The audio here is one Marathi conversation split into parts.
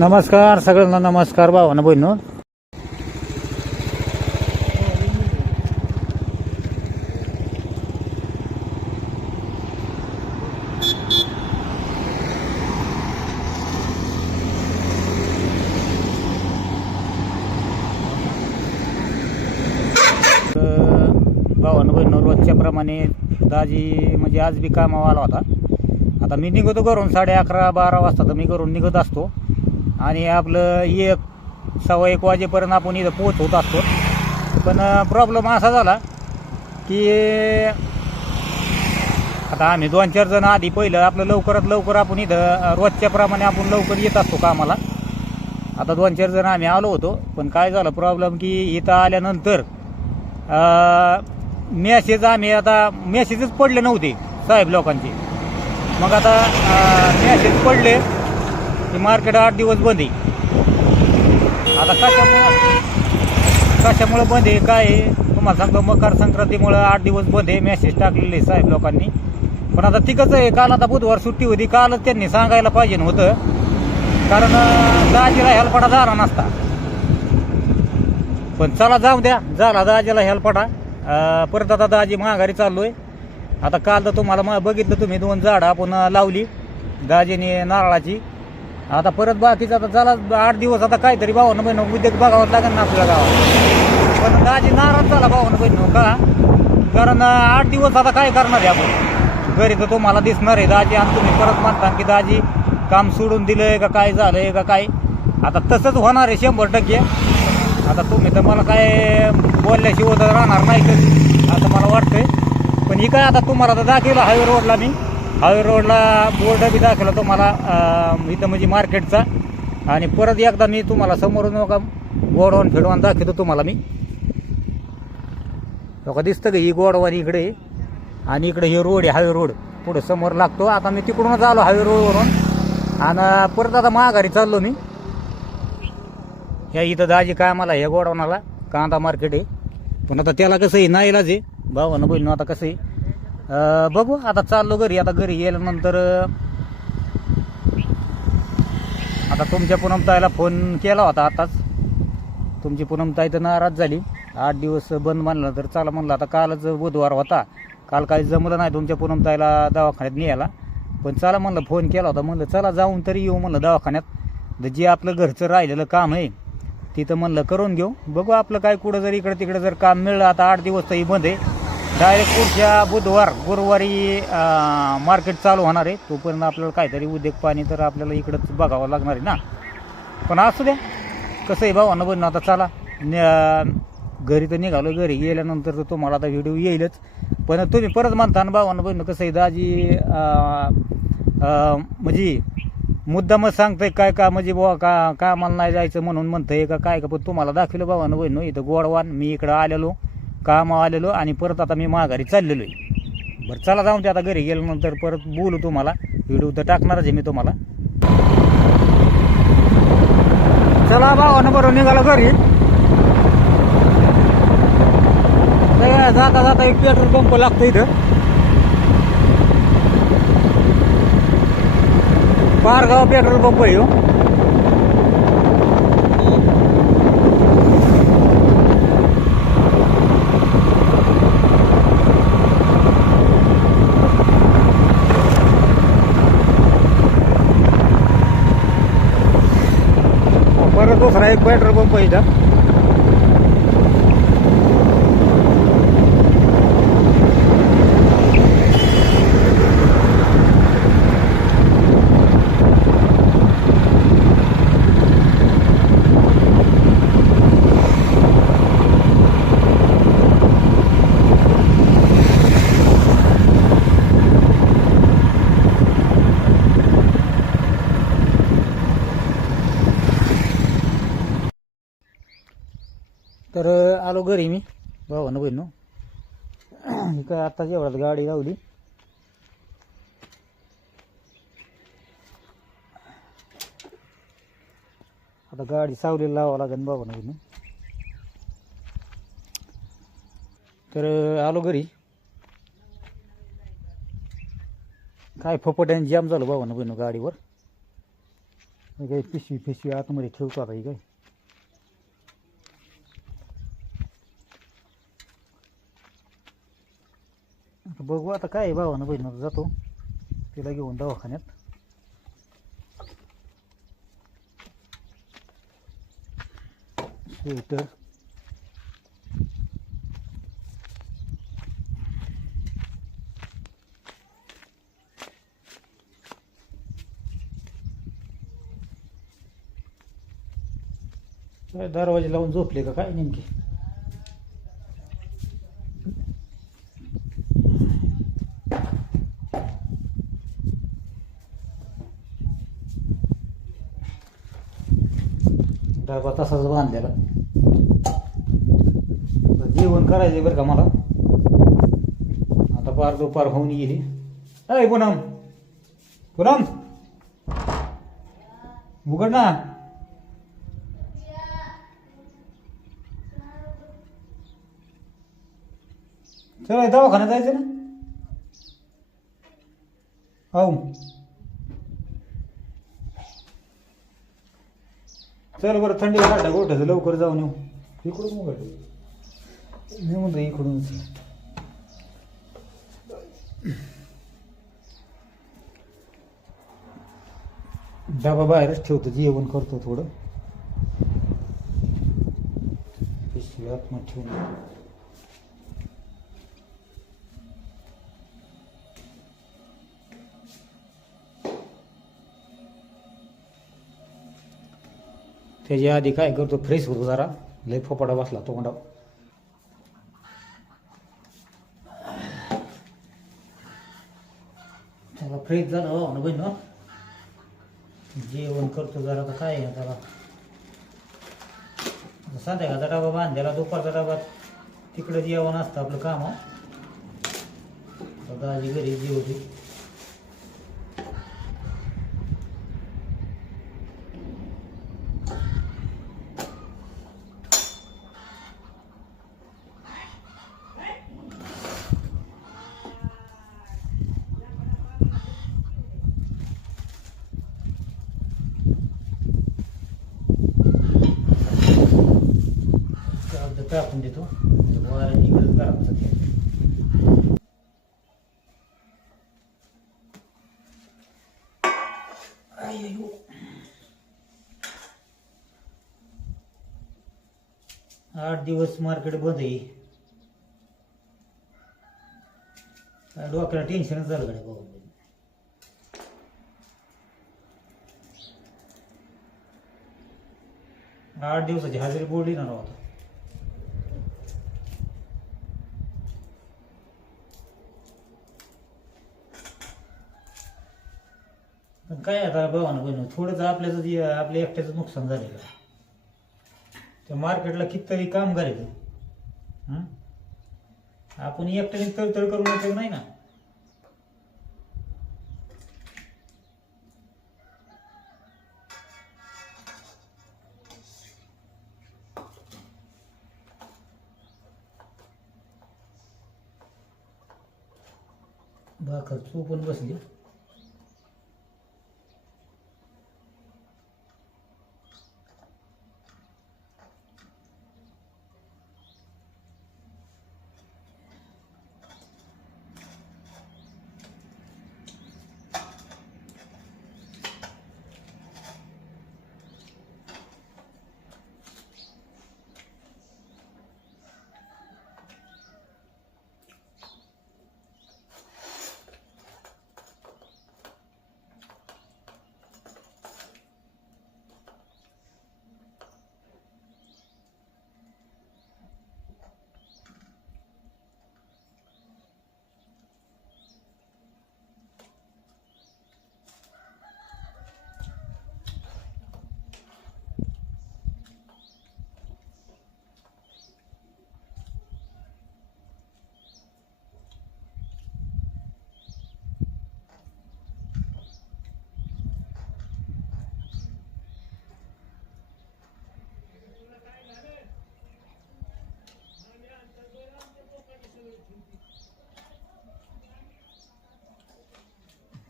नमस्कार सगळ्यांना नमस्कार भावानं बहिणू. भावानं बहिण रोजच्याप्रमाणे दाजी म्हणजे आज बी कामावर आला होता. आता मी निघतो घरून साडे अकरा बारा वाजता तर मी घरून निघत असतो. आणि आपलं एक सव्वा एक वाजेपर्यंत आपण इथं पोहोचवत असतो. पण प्रॉब्लेम असा झाला की आता आम्ही दोन चार जण आधी पहिलं आपलं लवकरात लवकर आपण इथं रोजच्याप्रमाणे आपण लवकर येत असतो कामाला. आता दोन चार जण आम्ही आलो होतो पण काय झालं प्रॉब्लेम की इथं आल्यानंतर मेसेज आम्ही आता मेसेजच पडले नव्हते साहेब लोकांचे. मग आता मेसेज पडले ते मार्केट आठ दिवस बंद आहे. आता कशामुळं कशामुळं बंद आहे? काय आहे? तुम्हाला सांगतो मकर संक्रांतीमुळं आठ दिवस बंद आहे. मेसेज टाकलेले साहेब लोकांनी. पण आता ती आहे. काल आता बुधवार सुट्टी होती. कालच त्यांनी सांगायला पाहिजे होतं कारण दाजीला हेलपाटा झाला नसता. पण चला जाऊ द्या. झाला दाजीला हेलपाटा परत आता दाजी माघारी आहे आता काल तर तुम्हाला मग बघितलं तुम्ही दोन झाडं आपण लावली. दाजीने नारळाची. आता परत बाकीचं आता चला आठ दिवस आता काहीतरी भावानं बहिण उद्योग बघावं लागेल ना आपल्या गावात. पण दाजी नाराज झाला भावानं बहिण का? कारण आठ दिवस आता काय करणार आहे आपण? घरी तर तुम्हाला दिसणार आहे दाजी आणि तुम्ही परत म्हणता की दाजी काम सोडून दिलंय का काय झालंय का काय? आता तसंच होणार आहे शंभर टक्के. आता तुम्ही तर मला काय बोलल्याशिवाय तर राहणार नाही कधी असं मला वाटतंय. पण ही काय आता तुम्हाला तर दाखवलं हायवे रोडला मी. हायवे रोडला बोर्ड बी दाखवला तुम्हाला इथं म्हणजे मार्केटचा. आणि परत एकदा मी तुम्हाला समोरून नका गोडवान फिडवान दाखवतो तुम्हाला मी. लोकं दिसतं का ही गोडवान इकडे? आणि इकडे हे रोड आहे हायवे रोड. पुढे समोर लागतो. आता मी तिकडूनच आलो हायवे रोडवरून. आणि परत आता माघारी चाललो मी. ह्या इथं दाजी काय मला ह्या गोडाऊनाला कांदा मार्केट आहे. पण आता त्याला कसं आहे नाईलाज आहे. भावानं बहिणं आता कसं आहे? बघू आता चाललो घरी आता घरी गेल्यानंतर आता तुमच्या पुनमताईला फोन केला होता आताच. तुमची पुनमताई तर नाराज झाली. आठ दिवस बंद मानलं तर चला म्हणलं आता कालच बुधवार होता. काल काही जमलं नाही तुमच्या पुनमताईला दवाखान्यात न्यायला. पण चला म्हणलं फोन केला होता. म्हणलं चला जाऊन तरी येऊ म्हणलं दवाखान्यात. तर जे आपलं घरचं राहिलेलं काम आहे तिथं म्हणलं करून घेऊ. बघू आपलं काय कुठं जर इकडं तिकडं जर काम मिळलं आता आठ दिवस तरी बंद आहे. डायरेक्ट पुढच्या बुधवार गुरुवारी मार्केट चालू होणार आहे. तोपर्यंत आपल्याला काहीतरी उद्योग पाणी तर आपल्याला इकडंच बघावं लागणार आहे ना. पण असू द्या. कसं आहे भाऊ बनणं आता चला. न- घरी तर निघालो घरी गेल्यानंतर तर तुम्हाला आता व्हिडिओ येईलच. पण तुम्ही परत म्हणता ना भावानं बनणं कसं आहे दाजी म्हणजे मुद्दा म्हणजे मुद्दामच सांगतंय काय का म्हणजे बुवा का कामाला नाही जायचं म्हणून म्हणतंय का काय का पण तुम्हाला दाखवलं भावानं बहिणं इथं गोडवान मी इकडं आलेलो. कामं आलेलो आणि परत आता मी माघारी चाललेलो आहे. बरं चला जाऊन ते आता घरी गेल्यानंतर परत बोलू तुम्हाला. व्हिडिओ तर टाकणारच आहे मी तुम्हाला. चला भावानं बरं निघाला घरी. जाता जाता एक पेट्रोल पंप लागतो इथं. पारगाव पेट्रोल पंप आहे हो ह्यो. परत दुसरा एक पेट्रोल पंप आहे इथं तर आलो घरी मी. भावानं बहिण. काय आता एवढ्यात गाडी लावली. आता गाडी सावलीला लावावं लागेल बाबा ना बहिण. तर आलो घरी. काय फपट्याने जाम झालं बाबा ना बहिण गाडीवर. काही काय पिशवी पिशवी आतमध्ये ठेवतो आता ही काय. बघू आता काय आहे भावानं बहिणं जातो. तिला घेऊन दवाखान्यात. स्वेटर दरवाजे लावून झोपले का काय नेमके डबा तसाच बांधलेला. आता जेवण करायचे बरं का मला. आता पार दुपार होऊन गेली. अय पुनम. पुनम. उघड ना. चला दवाखान्यात जायचं ना? हो चल बरं थंडी वाटलं गोठ्याचं लवकर जाऊन येऊ. इकडून उघड मी म्हणतो इकडूनच. डबा बाहेरच ठेवतो जेवण करतो थोडं. पिशवी आतमध्ये ठेवून. त्याच्या आधी काय करतो फ्रेश होतो जरा. लय फोपाडा बसला तो म्हणा त्याला फ्रेश झालं हो ना बहिण? जेवण करतो जरा तर काय आहे त्याला संध्याकाळचा डबा बांधलेला दुपारचा डबा. तिकडे जेवण असतं आपलं काम हो. दाजी घरी जी होती टाकून देतो. इकडेच ते आय्यो. आठ दिवस मार्केट बंद आहे. काय डोक्याला टेन्शनच झालं कडे भाऊ? आठ दिवसाची हजेरी बोलली ना राव काय आता भावानं बहिण थोडंच आपल्याचं आपल्या एकट्याचं नुकसान झालेलं त्या मार्केटला कितीतरी काम करायचं आपण एकट्याने तळतळ करून उपयोग नाही ना? भाकर तू पण बसली.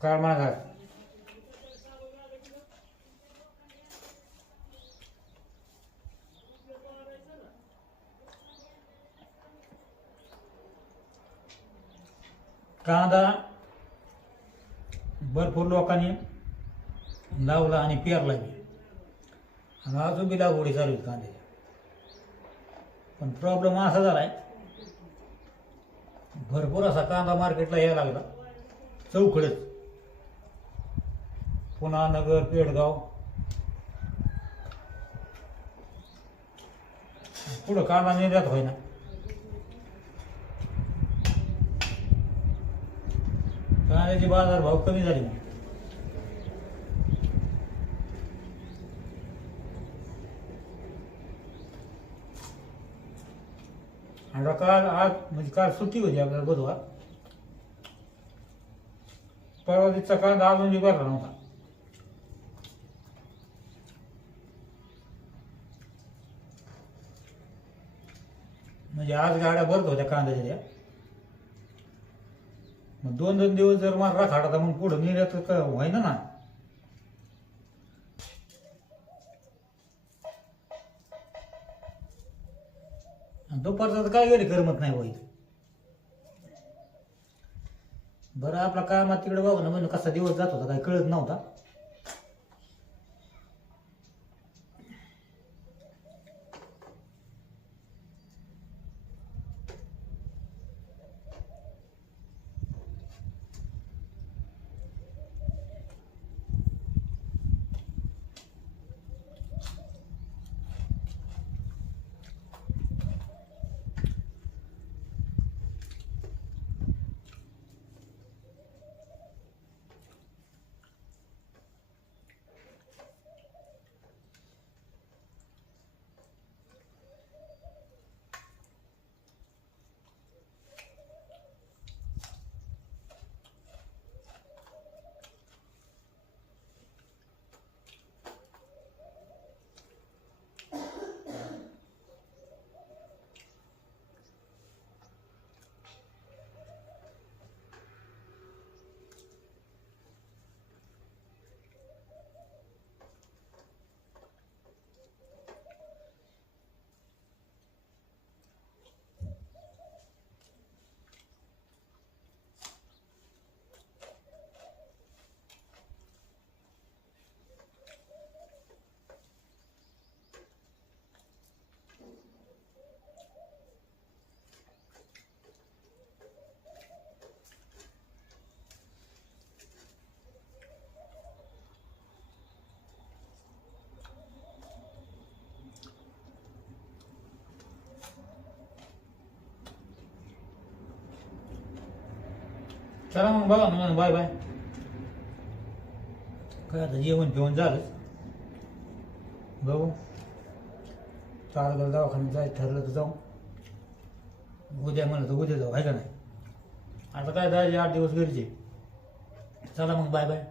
काढ कांदा भरपूर लोकांनी लावला आणि पेरला आणि अजून बी लागवडी चालू आहेत कांदे पण प्रॉब्लेम असा झालाय भरपूर असा कांदा मार्केटला यायला लागला. चौकडच पुन्हा नगर पेडगाव. पुढं कांदा निर्यात होईना. कांद्याचे बाजार भाव कमी झाले. आणि काल आज म्हणजे काल सुट्टी होती आपल्याला बुधवार. परवा दिवसा कांदा अजून बी नव्हता. म्हणजे आज गाड्या भरत होत्या कांद्याच्या त्या. मग दोन दोन दिवस जर माल राखाडा तर मग पुढं निर्यात तर व्हायना ना? आणि दुपारचं तर काय गेली करमत नाही होईल. बरं आपला कामात तिकडे बघ ना म्हणून कसा दिवस जात होता काही कळत नव्हता. चला मग बघा ना बाय बाय. काय आता जेवण फिवण झालंच. बघू. तारगड दवाखान्यात जायचं ठरलं तर जाऊ. उद्या म्हणलं तर उद्या जाऊ आहे का नाही? आता काय जायचे आठ दिवस घरचे. चला मग बाय बाय.